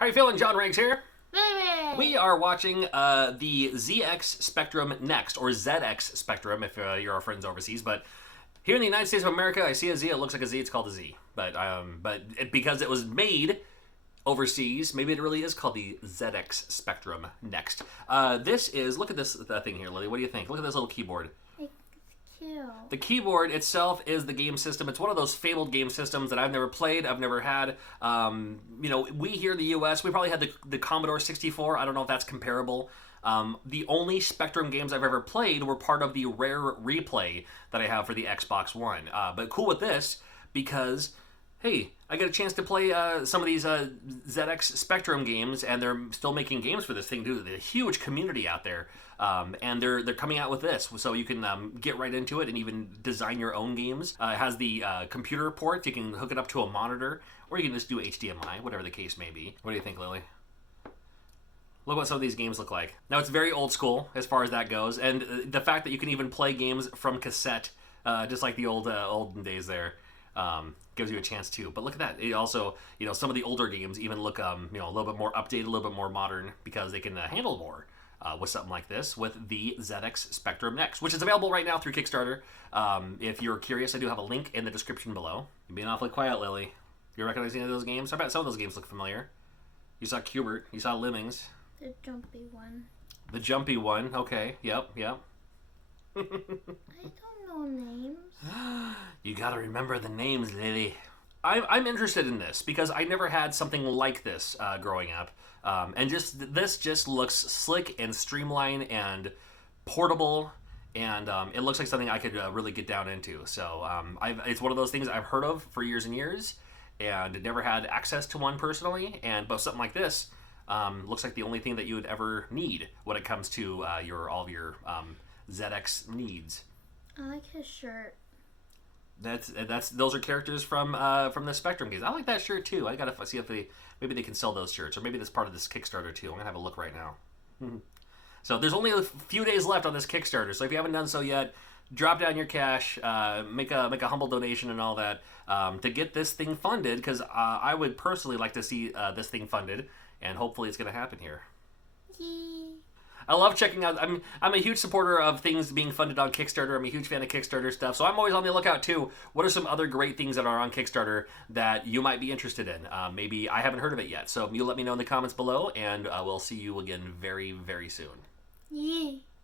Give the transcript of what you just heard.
How you feeling? John Riggs here. Baby! We are watching the ZX Spectrum Next, or ZX Spectrum if you're our friends overseas. But here in the United States of America, I see a Z. It looks like a Z. It's called a Z. But because it was made overseas, maybe it really is called the ZX Spectrum Next. Look at this thing here, Lily. What do you think? Look at this little keyboard. It's cute. The keyboard itself is the game system. It's one of those fabled game systems that I've never played, I've never had. We here in the U.S., we probably had the Commodore 64. I don't know if that's comparable. The only Spectrum games I've ever played were part of the rare replay that I have for the Xbox One. But cool with this because, hey, I get a chance to play some of these ZX Spectrum games, and they're still making games for this thing, too. There's a huge community out there, and they're coming out with this, so you can get right into it and even design your own games. It has the computer ports. You can hook it up to a monitor, or you can just do HDMI, whatever the case may be. What do you think, Lily? Look what some of these games look like. Now, it's very old school as far as that goes, and the fact that you can even play games from cassette, just like the olden days there, gives you a chance too. But look at that. It also, some of the older games even look, a little bit more updated, a little bit more modern because they can handle more with something like this with the ZX Spectrum Next, which is available right now through Kickstarter. If you're curious, I do have a link in the description below. You're being awfully quiet, Lily. You recognize any of those games? I bet some of those games look familiar. You saw Cubert. You saw Lemmings. The jumpy one. The jumpy one. Okay. Yep. I don't know names. You gotta remember the names, Lily. I'm interested in this because I never had something like this growing up, and this just looks slick and streamlined and portable, and it looks like something I could really get down into. So it's one of those things I've heard of for years and years, and never had access to one personally. But something like this looks like the only thing that you would ever need when it comes to all of your ZX needs. I like his shirt. Those are characters from the Spectrum games. I like that shirt too. I gotta see if maybe they can sell those shirts, or maybe that's part of this Kickstarter too. I'm gonna have a look right now. So there's only a few days left on this Kickstarter. So if you haven't done so yet, drop down your cash, make a humble donation and all that to get this thing funded. Because I would personally like to see this thing funded, and hopefully it's gonna happen here. Yee. I love checking out. I'm a huge supporter of things being funded on Kickstarter. I'm a huge fan of Kickstarter stuff, so I'm always on the lookout too. What are some other great things that are on Kickstarter that you might be interested in? Maybe I haven't heard of it yet, so you let me know in the comments below, and we'll see you again very, very soon. Yee.